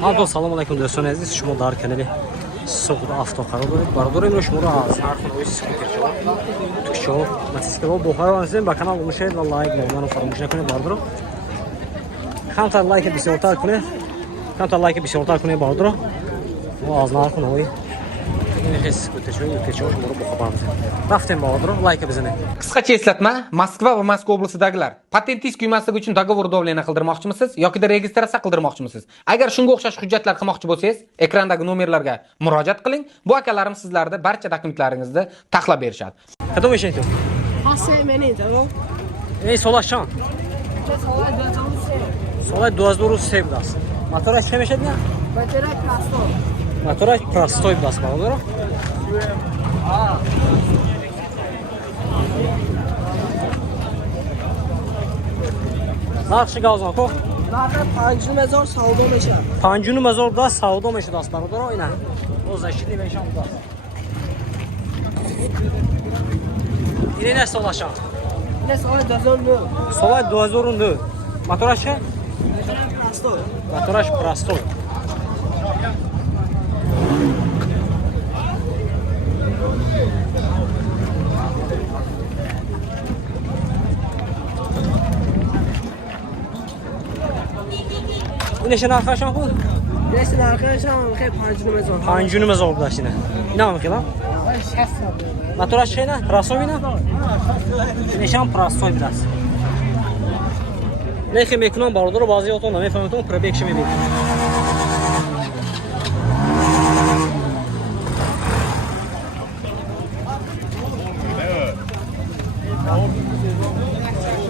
हाँ салом алейкум دوستان عزیز شما در کانال سوق автоқарор دارید برادر امروز شما را از هر خونه اسکوتر توشو موتورسیکل بخار وانسیم با کانال مشاهده و لایک نمونو فراموش نکنید برادر کانال لایک بسیار کنید کانال لایک بسیار کنید برادر و از نار کنید Qisqacha eslatma, Moskva va Moskva oblasidagilar patentingiz kuymasligi uchun dogovor udovleniya qildirmoqchimisiz yoki registratsiya qildirmoqchimisiz? Agar shunga o'xshash hujjatlar qilmoqchi bo'lsangiz, ekrandagi nomerlarga murojaat qiling. Bu akalarimiz sizlarga barcha dokumentlaringizni taxlab berishadi. Qadam eshaydi. Ey solaşan. Solay 2003 budas. Motorash kim eshadi? Motorash prostoy budas, barabar. Narxi gazon ko? Narxi 5000 savdo meşe. 5000 da savdo meşe dost barabar oyna. O zaşitli meşan budas. Yine ne solaşan? Ne solay 2000. Solay 2000. Motorash? Prostoy. Motorash prostoy. Neçə narxaşan bu? Neçə narxaşan? 5000 5000 budas yine. İnanmı ki lan? Motorash şeyna? Prasovina? Neşan prastoy budas. Nexi mekunan bardır bazı otonla mefahmeton prebekşi mi?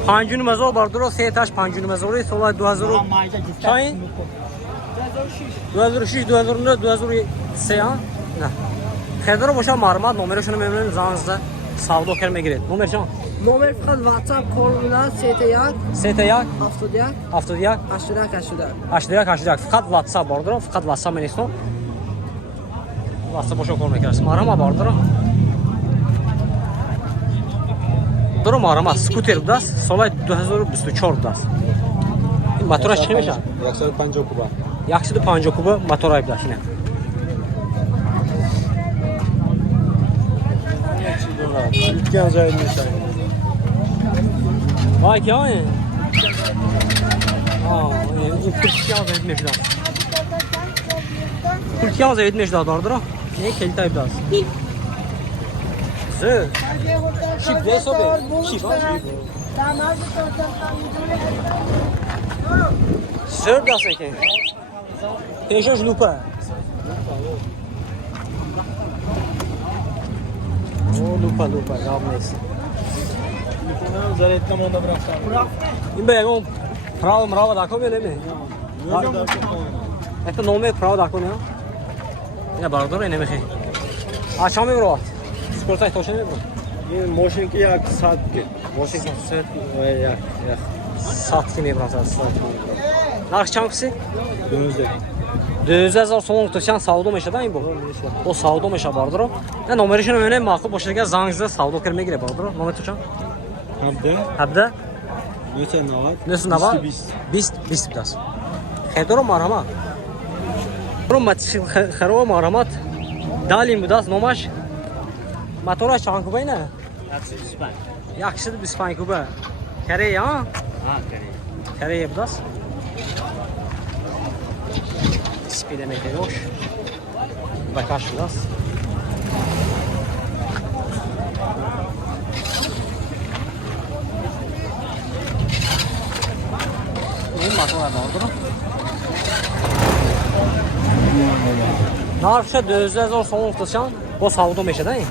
پنجون مزار باردرو سه تاش پنجون مزاری سال 2000 چاین 2006 2009 2003 نه خیلی باشه مرمت نمرشون میمونیم زانزده savdo کرمه گیرید نمر چند Nomer faqat WhatsApp kol bilan ST1 ST1 71 81 faqat WhatsApp bordir faqat WhatsApp meniston WhatsApp boshqa kol mekarsiz marama bordir Duru marama skuter budas solay 2024 budas motor chiqib meşa 150 kuba yaxshi 50 kuba motor budas yine Ütken joyini Vay ki ay. Türkiye az etmiş daha. Türkiye az etmiş daha doğrudur. Ne keltay biraz. Zı. Şif de sobe. Şif az. Sır da seke. Peşoş lupa. O lupa yapmayız. Zaretna onda bıraksam. این به اون پراو مراو داکو بیلمی اگه نومه پراو داکو نه اینا برادر اینه میخوای آشام میبرد سکورتای توشه میبرد این ماشین که یک ساعت که ماشین ساعت یک ساعت کی میبرد ساعت narx çankisi 2000 son tutan savdo meşe da bu o savdo meşe bardır o ne numara şunu önemli makul boşuna gel zangızda savdo kirmeye gire bardır o numara tutan habda neçə nə var? Nasıl ne var? 20 biraz. Xedoro marama. Romat xero maramat. Dalim budas nomaş. Motora çanku bayna. Yaxşı 25 kuba. Kare ya? Ha, kare budas. Spide meteroş. Bakaş budas. Narxı 2000 son tutan o savdo meşe değil.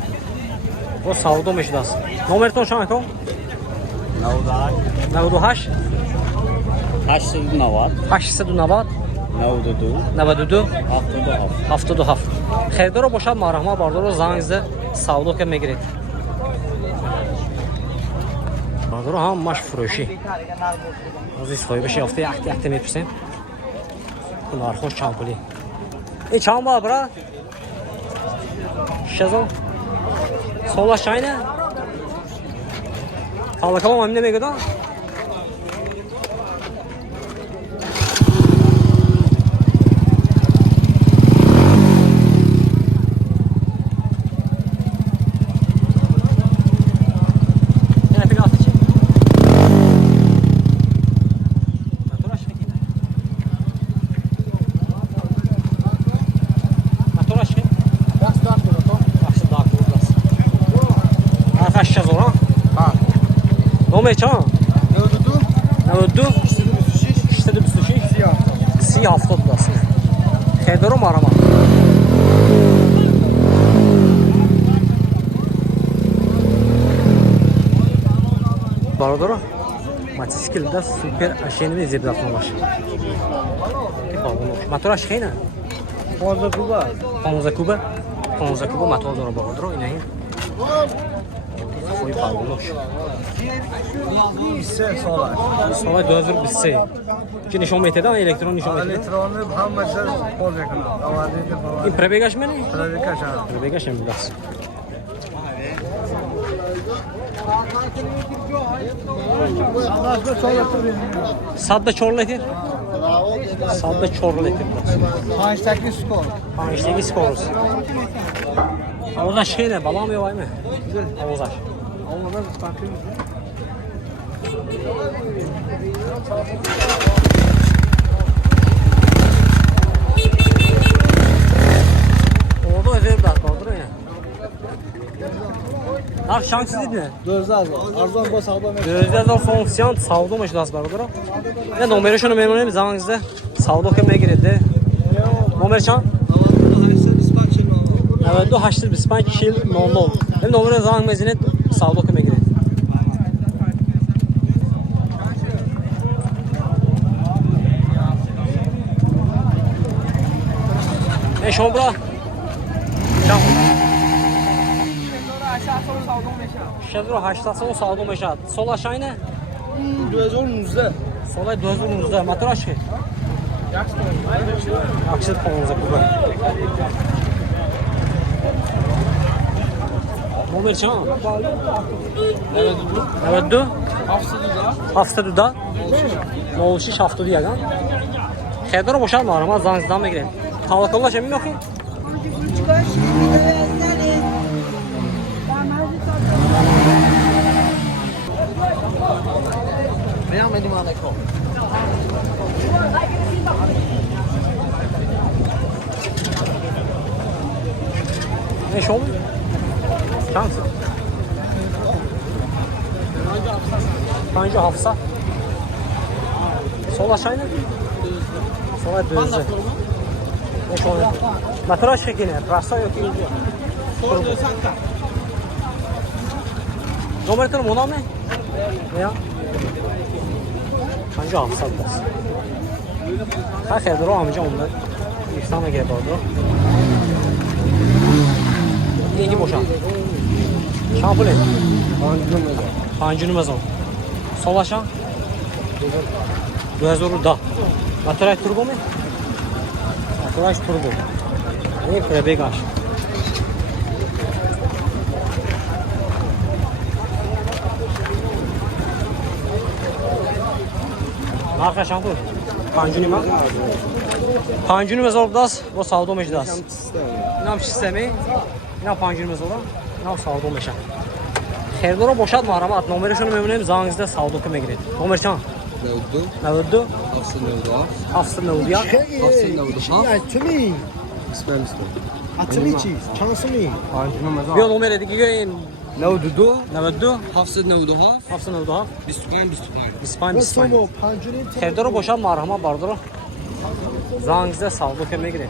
O savdo meşe das. Nomer ton şan ko? 98 890 92 77 خیردار باشد مرحمه باردار و زنگزده savdo که میگیرید باردار هم ماش فروشی از این سوی بشه افته یختی میپسیم نارخوش چامپولی ای چام با برا شزم sola şayne Kalkamam anne mi kadar Nomer çan? Ne oldu? İşte de bir şey. Siyah hafta odası. Xeydaro marama. Barodoro. Mototsiklda super asheni zebratma başı. Motor aşkı ne? 15 kuba. 15 kuba. 15 kuba motor dora barodoro. İneyin. Foi palmoş. Hisse solar. Sonra dözür bitse. Ki nişan metreden elektron nişan metreden. Elektronu hammaca pol yakın. Avadiydi falan. İn prebegaş mı ne? Trafik kaçar. Prebegaş mı biraz? Sadda çorlu etir. Sadda çorlu etir. Pançtaki skor. Pançtaki skoruz. Oğuz şey ne? Balam yok mı? Oğuz aş. Olmadan bakayım. Orada özel bir dakika olur ya. Nar şanssız idi. Dözaz. Arzon bu sağlam. Gözler fonksiyon savdo maşinası var burada. Ne numara şunu memnunum zamanınızda savdo kemeye girdi. Numara çan? Evet, 8 kişi 00. Hem numara zaman mezinet savdo kemeye girdi. Ne şon bura? Şan. Şevro 80 savdo meşat. Sol aşağı ne? Dözol muzda. Solay dözümüzde motor aşkı. Aksız polumuza kurban. Nomer çan? Evet du. Hafta duda. Nolşiş hafta diyagan. Xeydaro boşalma arama zanzdan mı girelim? Tavlakallaş emin yok ki. Beğenmedim aleko. Ne şov? Şans. Bence hafsa. Sol aşağı ne? Sola düzde. Ne şov? Motor şekline. Rasta yok ki. Nomer telefon ona mı? Ne ya? Bence hafsa biraz. Ha Xeydaro amca onda. İfsana geldi orada. Yeni boşan. Şampulin. Hancı numazon. Sol aşağı. Gözoru da. Motoray turbo mu? Motoray turbo. Ne prebegaş. Marka şampul. Hancı numaz. Hancı numaz ordas. Bu savdo mecdas. İnam sistemi. İnam hancı numaz ola. İnam savdo meşa. Xeydaro boşaltma arama. Nomeri şunu memnunum. Zanınızda savdo kime girer. Nomer çan? Ne oldu? Hafsa ne oldu ya? Atmi. Atmi çiz. Çansımı. Bir nomer edik göreyim. Ne oldu? Ne oldu? Hafsız ne oldu ha? Hafsa ne oldu ha? Bistukan. İspanya. Somo pancurin. Xeydaro boşaltma arama bardoro. Zanınızda savdo kime girer.